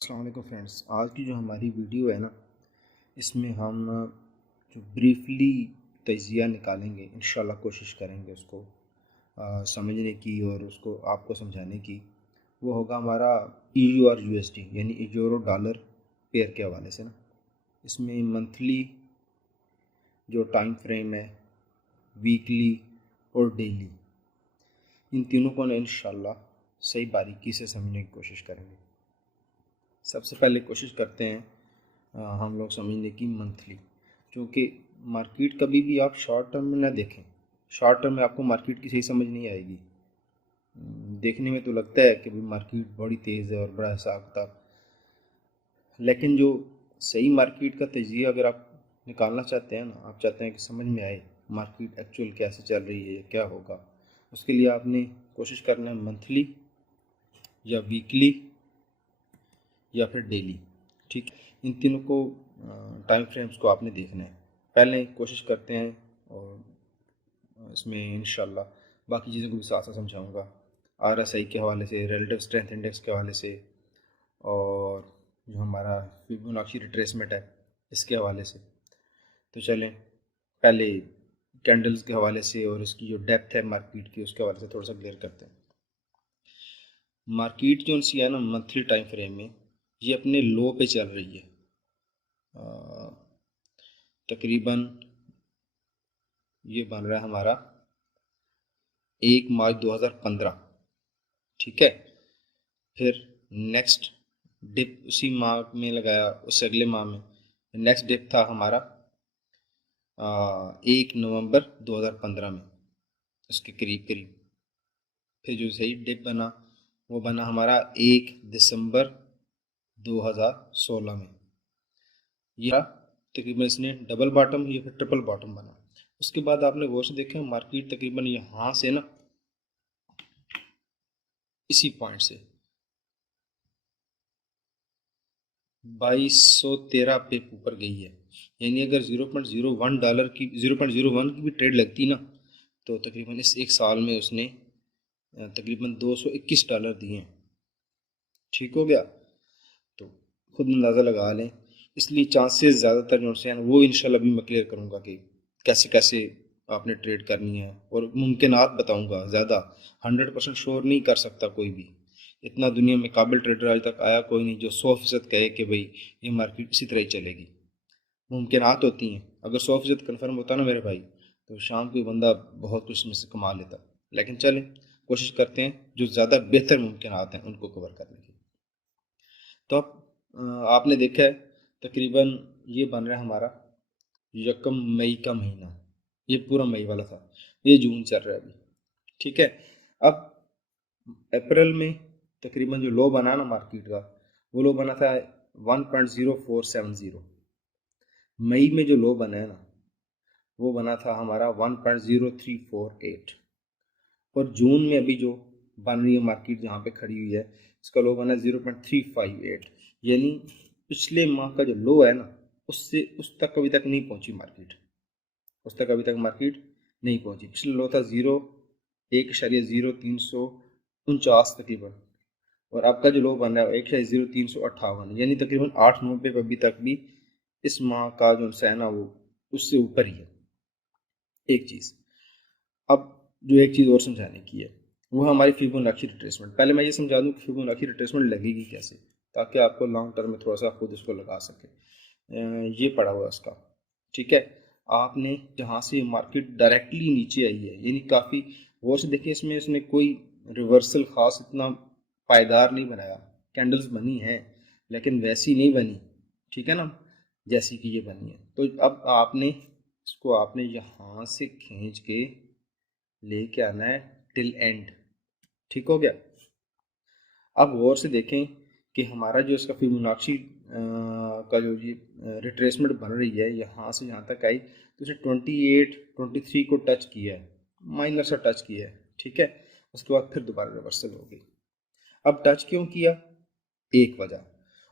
अस्सलाम वालेकुम फ्रेंड्स। आज की जो हमारी वीडियो है ना, इसमें हम जो ब्रीफली तजिया निकालेंगे, इंशाल्लाह कोशिश करेंगे उसको समझने की और उसको आपको समझाने की। वो होगा हमारा EU और USD यानी यूरो डॉलर पेयर के हवाले से ना। इसमें मंथली जो टाइम फ्रेम है, वीकली और डेली, इन तीनों को ना इंशाल्लाह सही बारीकी से समझने की कोशिश करेंगे। सबसे पहले कोशिश करते हैं हम लोग समझने की मंथली, क्योंकि मार्केट कभी भी आप शॉर्ट टर्म में ना देखें। शॉर्ट टर्म में आपको मार्केट की सही समझ नहीं आएगी। देखने में तो लगता है कि भाई मार्केट बड़ी तेज़ है और बड़ा हिसाब किताब, लेकिन जो सही मार्केट का तजिया अगर आप निकालना चाहते हैं ना, आप चाहते हैं कि समझ में आए मार्केट एक्चुअल कैसे चल रही है या क्या होगा, उसके लिए आपने कोशिश करना है मंथली या वीकली या फिर डेली। ठीक है, इन तीनों को टाइम फ्रेम्स को आपने देखना है। पहले कोशिश करते हैं और इसमें इंशाल्लाह बाकी चीज़ों को भी साथ साथ समझाऊँगा। RSI के हवाले से, रिलेटिव स्ट्रेंथ इंडेक्स के हवाले से, और जो हमारा फिबोनाची रिट्रेसमेंट है इसके हवाले से। तो चलें पहले कैंडल्स के हवाले से और इसकी जो डेप्थ है मार्केट की उसके हवाले से थोड़ा सा क्लियर करते हैं। मार्केट जो सी है ना, मंथली टाइम फ्रेम में ये अपने लो पे चल रही है। तकरीबन ये बन रहा है हमारा 1 मार्च 2015। ठीक है, फिर नेक्स्ट डिप उसी माह में लगाया, उससे अगले माह में नेक्स्ट डिप था हमारा 1 नवंबर 2015 में, उसके करीब करीब। फिर जो सही डिप बना वो बना हमारा 1 दिसंबर 2016 में। यह तकरीबन इसने डबल बॉटम या फिर ट्रिपल बॉटम बना। उसके बाद आपने गौर से देखा मार्केट तकरीबन यहाँ से ना, इसी पॉइंट से 2213 पे ऊपर गई है। यानी अगर $0.01 की 0.01 की भी ट्रेड लगती ना, तो तकरीबन इस एक साल में उसने तकरीबन $221 दिए हैं। ठीक हो गया, तो खुद अंदाज़ा लगा लें। इसलिए चांसेस ज़्यादातर जो हैं वो इंशाल्लाह भी मैं क्लियर करूँगा कि कैसे कैसे आपने ट्रेड करनी है, और मुमकिनात बताऊँगा। ज़्यादा 100% श्योर नहीं कर सकता कोई भी। इतना दुनिया में काबिल ट्रेडर आज तक आया कोई नहीं जो 100% कहे कि भाई ये मार्केट इसी तरह ही चलेगी। मुमकिनात होती हैं। अगर 100% कन्फर्म होता ना मेरे भाई, तो शाम को बंदा बहुत कुछ इसमें से कमा लेता। लेकिन चलें कोशिश करते हैं जो ज़्यादा बेहतर मुमकिनात हैं उनको कवर करने की। तो अब आपने देखा है तकरीबन ये बन रहा है हमारा 1 मई का महीना। ये पूरा मई वाला था, ये जून चल रहा है अभी। ठीक है, अब अप्रैल में तकरीबन जो लो बना ना मार्केट का, वो लो बना था 1.0470। मई में जो लो बना है ना, वो बना था हमारा 1.0348। और जून में अभी जो बन रही है मार्केट जहाँ पे खड़ी हुई है, इसका लो बना 0.358। यानी पिछले माह का जो लो है ना, उससे उस तक अभी तक नहीं पहुंची मार्केट। उस तक अभी तक मार्केट नहीं पहुंची। पिछला लो था 1.0349 तकरीबन, और आपका जो लो बन रहा है 1.0358। यानी तकरीबन 8-9 पे अभी तक भी इस माह का जो है ना वो उससे ऊपर ही है। एक चीज़, अब जो एक चीज़ और समझाने की है वो हमारी फिबोनाची रिट्रेसमेंट। पहले मैं ये समझा दूँ कि फिबोनाची रिट्रेसमेंट लगेगी कैसे, ताकि आपको लॉन्ग टर्म में थोड़ा सा खुद इसको लगा सके। ये पड़ा हुआ इसका। ठीक है, आपने जहाँ से मार्केट डायरेक्टली नीचे आई है, यानी काफ़ी गौर से देखिए, इसमें इसने कोई रिवर्सल ख़ास इतना पायदार नहीं बनाया। कैंडल्स बनी हैं लेकिन वैसी नहीं बनी, ठीक है ना, जैसी कि ये बनी है। तो अब आपने इसको आपने यहाँ से खींच के लेके आना है टिल एंड। ठीक हो गया। अब गौर से देखें कि हमारा जो इसका फिबोनाची का जो ये रिट्रेसमेंट बन रही है, यहाँ से यहाँ तक आई तो इसने 28 23 को टच किया है, माइनर सा टच किया है। ठीक है, उसके बाद फिर दोबारा रिवर्सल हो गई। अब टच क्यों किया, एक वजह,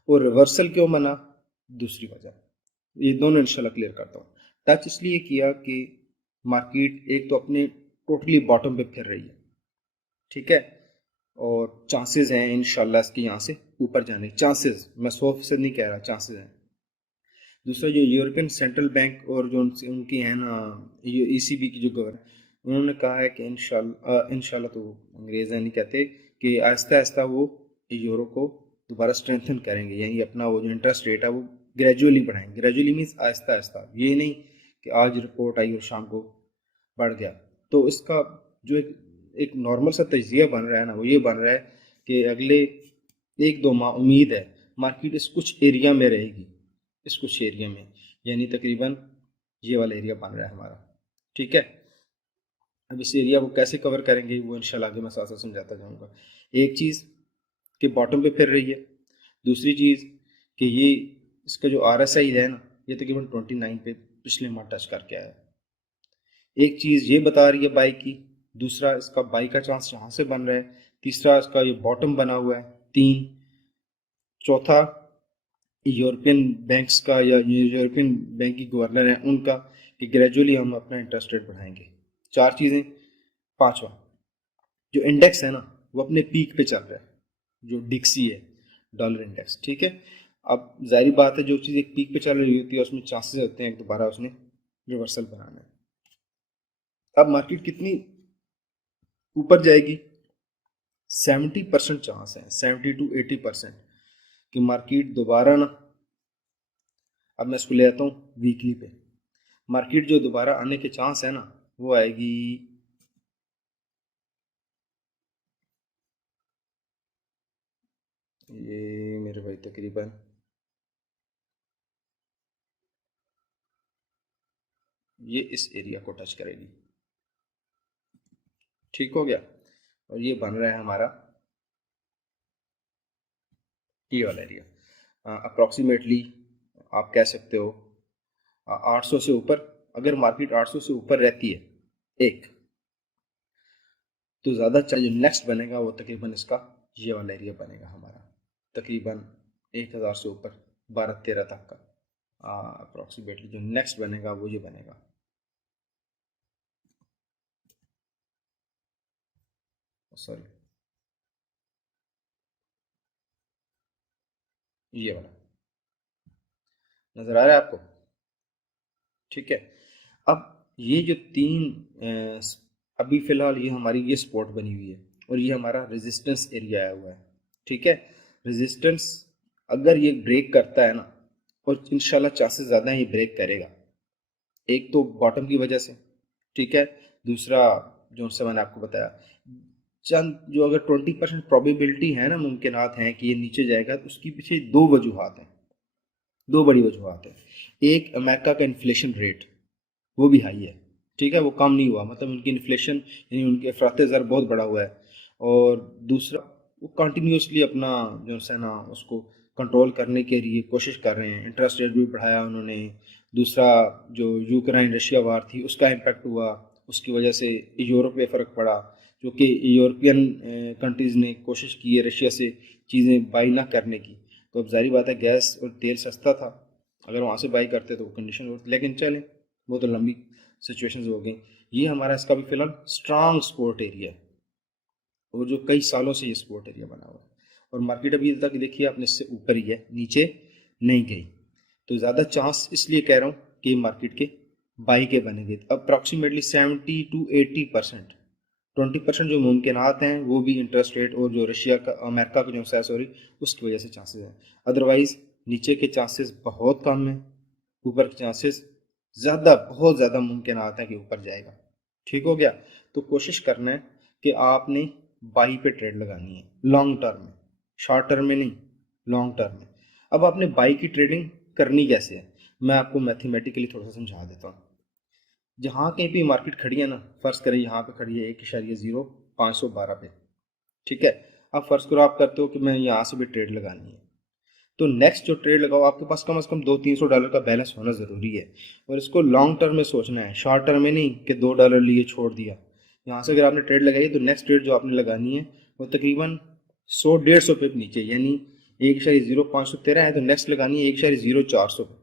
और रिवर्सल क्यों बना, दूसरी वजह। ये दोनों इंशाल्लाह क्लियर करता हूँ। टच इसलिए किया कि मार्केट एक तो अपने टोटली बॉटम पे फिर रही है। ठीक है, और चांसेस हैं इंशाल्लाह इसके यहाँ से ऊपर जाने के। चांसेस, मैं 100% नहीं कह रहा, चांसेस हैं। दूसरा जो यूरोपियन सेंट्रल बैंक और जो उनकी है ना ये ईसीबी की जो गवर्नर, उन्होंने कहा है कि इंशाल्लाह तो अंग्रेज़ नहीं कहते कि आहिस्ता आहिस्ता वो यूरो को दोबारा स्ट्रेंथन करेंगे, यानी अपना वो जो इंटरेस्ट रेट है वो ग्रेजुअली बढ़ाएंगे। ग्रेजुअली मीन्स आहिस्ता आहिस्ता, ये नहीं कि आज रिपोर्ट आई और शाम को बढ़ गया। तो इसका जो एक नॉर्मल सा तजिया बन रहा है ना, वो ये बन रहा है कि अगले 1-2 माह उम्मीद है मार्केट इस कुछ एरिया में रहेगी, इस कुछ एरिया में, यानी तकरीबन ये वाला एरिया बन रहा है हमारा। ठीक है, अब इस एरिया को कैसे कवर करेंगे वो इंशाल्लाह आगे मैं साथ साथ समझाता जाऊँगा। एक चीज़ कि बॉटम पे फिर रही है, दूसरी चीज़ कि ये इसका जो RSI है ना, ये तकरीबन 29 पे पिछले माह टच करके आया है। एक चीज़ ये बता रही है बाई की, दूसरा इसका बाई का चांस यहाँ से बन रहा है, तीसरा इसका ये बॉटम बना हुआ है, 3, चौथा यूरोपियन बैंक्स का या यूरोपियन बैंक की गवर्नर है उनका कि ग्रेजुअली हम अपना इंटरेस्ट रेट बढ़ाएंगे। 4 चीज़ें। पांचवा जो इंडेक्स है ना वो अपने पीक पे चल रहा है, जो डिक्सी है डॉलर इंडेक्स। ठीक है, अब जाहिर बात है जो चीज़ एक पीक पे चल रही होती है उसमें चांसेस होते हैं दोबारा उसने रिवर्सल बनाना है। अब मार्केट कितनी ऊपर जाएगी? 70% चांस है, 70 to 80% कि मार्केट दोबारा ना, अब मैं इसको ले आता हूँ वीकली पे, मार्केट जो दोबारा आने के चांस है ना वो आएगी ये मेरे भाई तकरीबन ये इस एरिया को टच करेगी। ठीक हो गया, और ये बन रहा है हमारा ये वाला एरिया अप्रॉक्सीमेटली आप कह सकते हो 800 से ऊपर। अगर मार्केट 800 से ऊपर रहती है एक, तो ज़्यादा जो नेक्स्ट बनेगा वो तकरीबन इसका ये वाला एरिया बनेगा हमारा, तकरीबन 1000 से ऊपर 12-13 तक का अप्रॉक्सीमेटली जो नेक्स्ट बनेगा वो ये बनेगा। सॉरी, ये वाला नज़र आ रहा है आपको? ठीक है, अब ये जो 3 अभी फ़िलहाल ये हमारी ये स्पॉट बनी हुई है और ये हमारा रेजिस्टेंस एरिया आया हुआ है। ठीक है, रेजिस्टेंस अगर ये ब्रेक करता है ना, और इंशाल्लाह चांसेस ज़्यादा है ये ब्रेक करेगा, एक तो बॉटम की वजह से, ठीक है, दूसरा जो से मैंने आपको बताया चंद जो अगर 20% प्रोबेबिलिटी है ना, मुमकिनात हैं कि ये नीचे जाएगा, तो उसकी पीछे 2 वजूहात हैं, 2 बड़ी वजूहात हैं। एक, अमेरिका का इन्फ्लेशन रेट वो भी हाई है। ठीक है, वो कम नहीं हुआ, मतलब उनकी इन्फ्लेशन यानी उनके अफरात ज़र बहुत बड़ा हुआ है। और दूसरा वो कंटिन्यूसली अपना जो है ना उसको कंट्रोल करने के लिए कोशिश कर रहे हैं, इंटरेस्ट रेट भी बढ़ाया उन्होंने। दूसरा जो यूक्रेन रशिया वार थी उसका इम्पेक्ट हुआ, उसकी वजह से यूरोप पे फ़र्क पड़ा, जो कि यूरोपियन कंट्रीज़ ने कोशिश की है रशिया से चीज़ें बाई ना करने की। तो अब जाहिर बात है गैस और तेल सस्ता था, अगर वहाँ से बाई करते तो वो कंडीशन होती, लेकिन चलें वो तो लंबी सिचुएशंस हो गई। ये हमारा इसका भी फिलहाल स्ट्रांग सपोर्ट एरिया है और जो कई सालों से ये सपोर्ट एरिया बना हुआ है, और मार्केट अभी तक देखिए आपने इससे ऊपर ही है, नीचे नहीं गई। तो ज़्यादा चांस इसलिए कह रहा हूँ कि मार्केट के बाई के बनेंगे अप्रॉक्सीमेटली 70 to 80%। 20% जो मुमकिनात हैं वो भी इंटरेस्ट रेट और जो रशिया का अमेरिका का जो है सॉरी उसकी वजह से चांसेस हैं, अदरवाइज़ नीचे के चांसेस बहुत कम हैं, ऊपर के चांसेस ज़्यादा, बहुत ज़्यादा मुमकिनात हैं कि ऊपर जाएगा। ठीक हो गया, तो कोशिश करना है कि आपने बाई पे ट्रेड लगानी है लॉन्ग टर्म में, शॉर्ट टर्म में नहीं, लॉन्ग टर्म में। अब आपने बाई की ट्रेडिंग करनी कैसे है, मैं आपको मैथमेटिकली थोड़ा सा समझा देता हूँ। जहाँ कहीं भी मार्केट खड़ी है ना, फर्ज करें यहाँ पे खड़ी है 1.0512 पे, ठीक है, अब फर्ज करो आप करते हो कि मैं यहाँ से भी ट्रेड लगानी है, तो नेक्स्ट जो ट्रेड लगाओ आपके पास कम से कम $200-300 का बैलेंस होना ज़रूरी है, और इसको लॉन्ग टर्म में सोचना है, शॉर्ट टर्म में नहीं कि $2 लिए छोड़ दिया। यहाँ से अगर आपने ट्रेड लगाई तो नेक्स्ट ट्रेड जो आपने लगानी है वो तकरीबन 100-150 पे नीचे, यानी 1.0513 है तो नेक्स्ट लगानी है 1.0400 पे।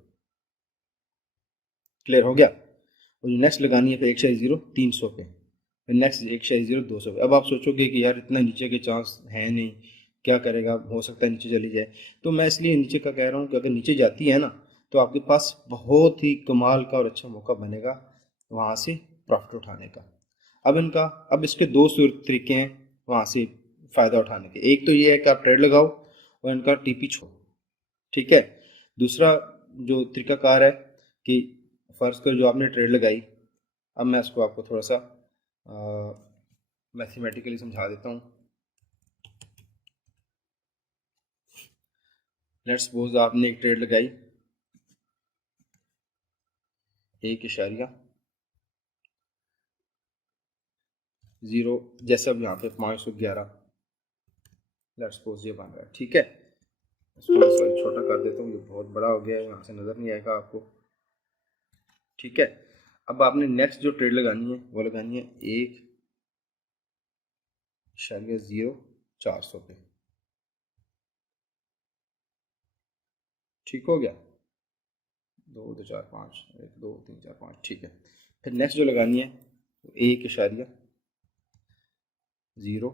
क्लियर हो गया, और जो नेक्स्ट लगानी है फिर 1.0300 पे, नेक्स्ट 1.02 पे। अब आप सोचोगे कि यार इतना नीचे के चांस है नहीं, क्या करेगा, हो सकता है नीचे चली जाए। तो मैं इसलिए नीचे का कह रहा हूँ कि अगर नीचे जाती है ना तो आपके पास बहुत ही कमाल का और अच्छा मौका बनेगा वहाँ से प्रॉफिट उठाने का। अब इसके दो तरीके हैं वहाँ से फ़ायदा उठाने के। एक तो ये है कि आप ट्रेड लगाओ और इनका टीपी छोड़ो, ठीक है। दूसरा जो तरीकाकार है कि फ़र्ज़ कर जो आपने ट्रेड लगाई, अब मैं इसको आपको थोड़ा सा मैथमेटिकली समझा देता हूँ। लेट्स सपोज आपने एक ट्रेड लगाई 1.0, जैसे अब यहाँ पे 511 लेट्स सपोज ये बन रहा है, ठीक है। इसको मैं सॉरी छोटा कर देता हूँ, ये बहुत बड़ा हो गया है, यहाँ से नज़र नहीं आएगा आपको, ठीक है। अब आपने नेक्स्ट जो ट्रेड लगानी है वो लगानी है 1.04 पे, ठीक हो गया। 2 2 4 5, 1 2 3 4 5, ठीक है। फिर नेक्स्ट जो लगानी है 1.0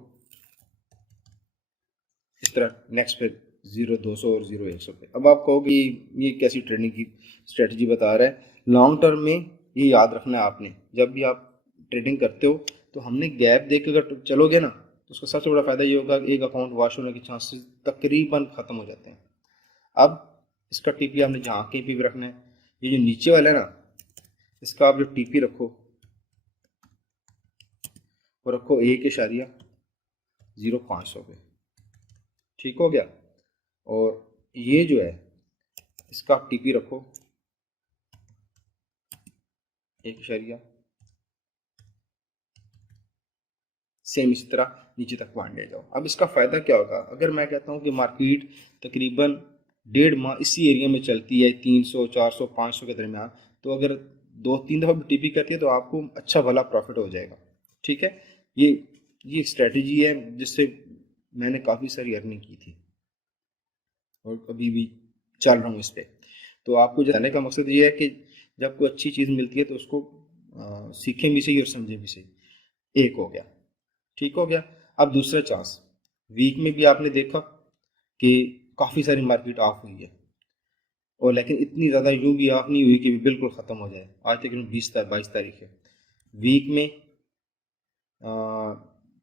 इस तरह, नेक्स्ट फिर 0 200 और 0 100 पे। अब आप कहोगे ये कैसी ट्रेडिंग की स्ट्रेटजी बता रहा है। लॉन्ग टर्म में ये याद रखना है आपने, जब भी आप ट्रेडिंग करते हो तो हमने गैप देख के अगर चलोगे ना तो उसका सबसे बड़ा फ़ायदा ये होगा कि एक अकाउंट वॉश होने के चांसेस तकरीबन ख़त्म हो जाते हैं। अब इसका टीपी आपने जहाँ कहीं पे भी रखना है, ये जो नीचे वाला है ना इसका आप जो टीपी रखो वो रखो 1.05 पे, ठीक हो गया। और ये जो है इसका आप टीपी रखो 1 सेम इसी तरह नीचे तक बांध ले जाओ। अब इसका फ़ायदा क्या होगा, अगर मैं कहता हूँ कि मार्केट तकरीबन 1.5 माह इसी एरिया में चलती है 300 400 500 के दरमियान, तो अगर 2 3 दफ़ा टीपी करती है तो आपको अच्छा भला प्रॉफिट हो जाएगा, ठीक है। ये ये स्ट्रेटजी है जिससे मैंने काफ़ी सारी अर्निंग की थी और अभी भी चल रहा हूँ इस पर। तो आपको जानने का मकसद ये है कि जब कोई अच्छी चीज़ मिलती है तो उसको सीखें भी सही और समझें भी सही। एक हो गया, ठीक हो गया। अब दूसरा चांस, वीक में भी आपने देखा कि काफ़ी सारी मार्केट ऑफ हुई है, और लेकिन इतनी ज़्यादा यूं भी ऑफ नहीं हुई कि बिल्कुल ख़त्म हो जाए। आज तकरीबन 22 तारीख है। वीक में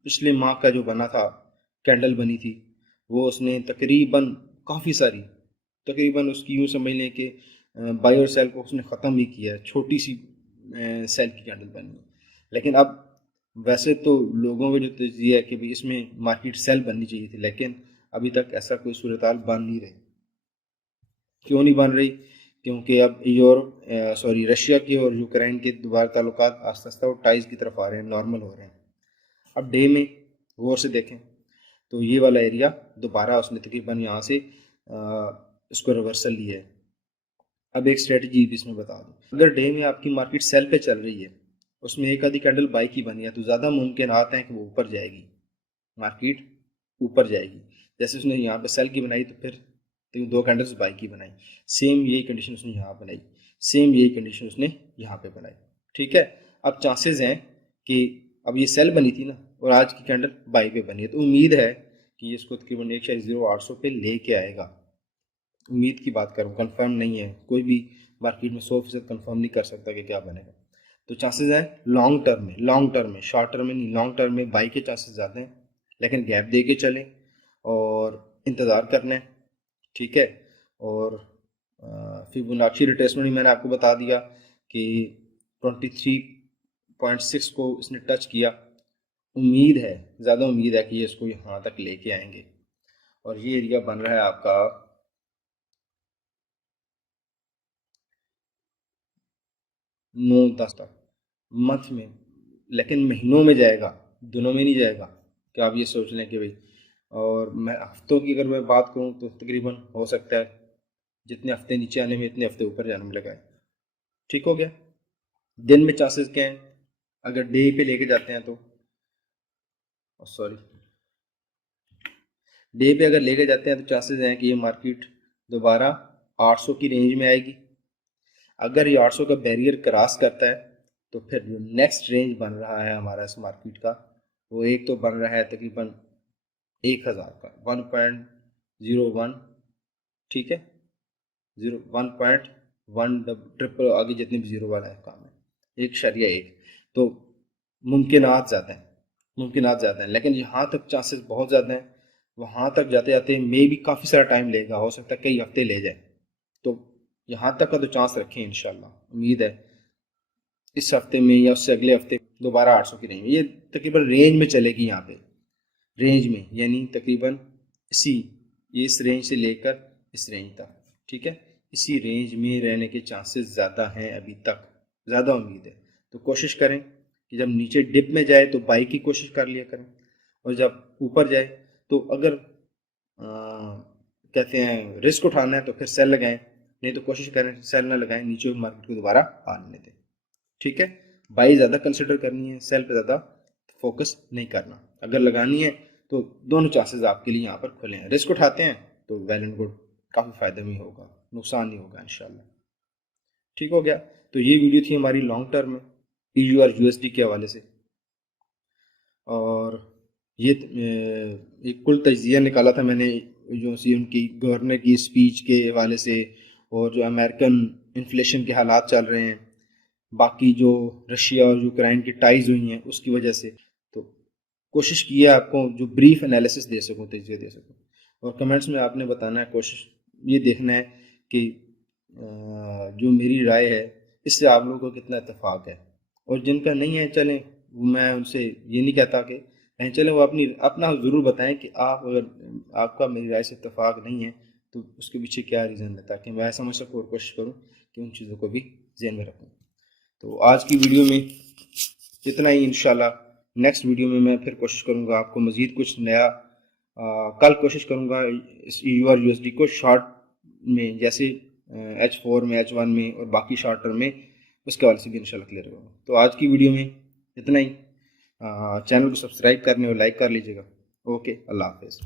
पिछले माह का जो बना था कैंडल बनी थी वो उसने तकरीबन काफ़ी सारी, तकरीबन उसकी यूँ समझ लें कि बाई और सेल को उसने ख़त्म ही किया है। छोटी सी सेल की कैंडल बनी है, लेकिन अब वैसे तो लोगों का जो तजज़िया है कि भाई इसमें मार्केट सेल बननी चाहिए थी, लेकिन अभी तक ऐसा कोई सूरत हाल बन नहीं रही। क्यों नहीं बन रही? क्योंकि अब रशिया की और यूक्रेन के दोबारा ताल्लुकात आस्ता आस्ता वो टाइज की तरफ आ रहे हैं, नॉर्मल हो रहे हैं। अब डे में गौर से देखें तो ये वाला एरिया दोबारा उसने तकरीबन यहाँ से इसको रिवर्सल लिया है। अब एक स्ट्रेटजी भी इसमें बता दूँ, अगर डे में आपकी मार्केट सेल पे चल रही है, उसमें एक आधी कैंडल बाई की बनी है, तो ज़्यादा मुमकिन आते हैं कि वो ऊपर जाएगी, मार्केट ऊपर जाएगी। जैसे उसने यहाँ पे सेल की बनाई तो फिर तो 2 कैंडल्स बाई की बनाई, सेम यही कंडीशन उसने यहाँ बनाई, सेम यही कंडीशन उसने यहाँ पे बनाई, ठीक है। अब चांसेस हैं कि अब ये सेल बनी थी ना और आज की कैंडल बाई पे बनी है, तो उम्मीद है कि ये इसको तकरीबन 1.08 पे लेके आएगा। उम्मीद की बात करूँ, कंफर्म नहीं है, कोई भी मार्केट में 100% कंफर्म नहीं कर सकता कि क्या बनेगा। तो चांसेस हैं लॉन्ग टर्म में, शॉर्ट टर्म में नहीं, लॉन्ग टर्म में बाई के चांसेस ज़्यादा हैं, लेकिन गैप दे के चलें और इंतज़ार करना है, ठीक है। और फिबोनाची रिट्रेसमेंट मैंने आपको बता दिया कि 23.6 को इसने टच किया। उम्मीद है, ज़्यादा उम्मीद है कि ये इसको यहाँ तक लेके आएंगे, और ये एरिया बन रहा है आपका 9 10 तक मंथ में, लेकिन महीनों में जाएगा, दिनों में नहीं जाएगा कि आप ये सोच लें कि भाई। और मैं हफ्तों की अगर मैं बात करूँ तो तकरीबन हो सकता है जितने हफ्ते नीचे आने में इतने हफ्ते ऊपर जाने में लगा है, ठीक हो गया। दिन में चांसेस क्या हैं, अगर डे पे लेके जाते हैं तो सॉरी डे पे अगर लेके जाते हैं तो चांसेस हैं कि ये मार्केट दोबारा 800 की रेंज में आएगी। अगर ये 800 का बैरियर क्रॉस करता है तो फिर जो नेक्स्ट रेंज बन रहा है हमारा इस मार्केट का, वो एक तो बन रहा है तकरीबन 1000 का 1.01, ठीक है, 1.1 ट्रिपल आगे जितने भी जीरो वाला है काम है 1.1, तो मुमकिनात ज़्यादा हैं, लेकिन जहाँ तक चांसेस बहुत ज़्यादा हैं, वहाँ तक जाते जाते मे भी काफ़ी सारा टाइम लेगा, हो सकता है कई हफ्ते ले जाए। तो यहाँ तक का तो चांस रखें, इंशाल्लाह उम्मीद है इस हफ्ते में या उससे अगले हफ्ते दोबारा 800 की रेंज में, ये तकरीबन रेंज में चलेगी यहाँ पे, रेंज में यानी तकरीबन इसी इस रेंज से लेकर इस रेंज तक, ठीक है, इसी रेंज में रहने के चांसेस ज़्यादा हैं अभी तक, ज़्यादा उम्मीद है। तो कोशिश करें कि जब नीचे डिप में जाए तो बाई की कोशिश कर लिया करें, और जब ऊपर जाए तो अगर कहते हैं रिस्क उठाना है तो फिर सेल लगाएं, नहीं तो कोशिश करें सेल ना लगाएं, नीचे मार्केट को दोबारा आने दें, ठीक है। बाई ज़्यादा कंसिडर करनी है, सेल पे ज़्यादा फोकस नहीं करना। अगर लगानी है तो दोनों चांसेस आपके लिए यहाँ पर खुले हैं, रिस्क उठाते हैं तो वेल एंड गुड, काफ़ी फ़ायदा में होगा, नुकसान नहीं होगा इंशाल्लाह। ठीक हो गया। तो ये वीडियो थी हमारी लॉन्ग टर्म में EU और USD के हवाले से, और ये एक कुल तजिया निकाला था मैंने जो सी उनकी गवर्नर की स्पीच के हवाले से, और जो अमेरिकन इन्फ्लेशन के हालात चल रहे हैं, बाकी जो रशिया और यूक्रेन की टाइज हुई हैं उसकी वजह से। तो कोशिश की है आपको जो ब्रीफ एनालिसिस दे सकूँ, तजिया दे सकूँ, और कमेंट्स में आपने बताना है, कोशिश ये देखना है कि जो मेरी राय है इससे आप लोगों को कितना इत्तेफाक है, और जिनका नहीं है चलें, मैं उनसे ये नहीं कहता कि नहीं चलें, वो अपना ज़रूर बताएं कि आप अगर आपका मेरी राय से इत्तेफाक नहीं है तो उसके पीछे क्या रीज़न है, ताकि मैं समझ सकूँ और कोशिश करूँ कि उन चीज़ों को भी ज़हन में रखूँ। तो आज की वीडियो में इतना ही, इंशाल्लाह नेक्स्ट वीडियो में मैं फिर कोशिश करूँगा आपको मज़ीद कुछ नया, कल कोशिश करूँगा इस EU और USD को शॉर्ट में, जैसे H4 में, H1 में और बाकी शॉर्ट टर्म में, उसके हवाले से भी इंशाल्लाह क्लियर होगा। तो आज की वीडियो में इतना ही, चैनल को सब्सक्राइब करने और लाइक कर लीजिएगा। ओके, अल्लाह हाफ़िज़।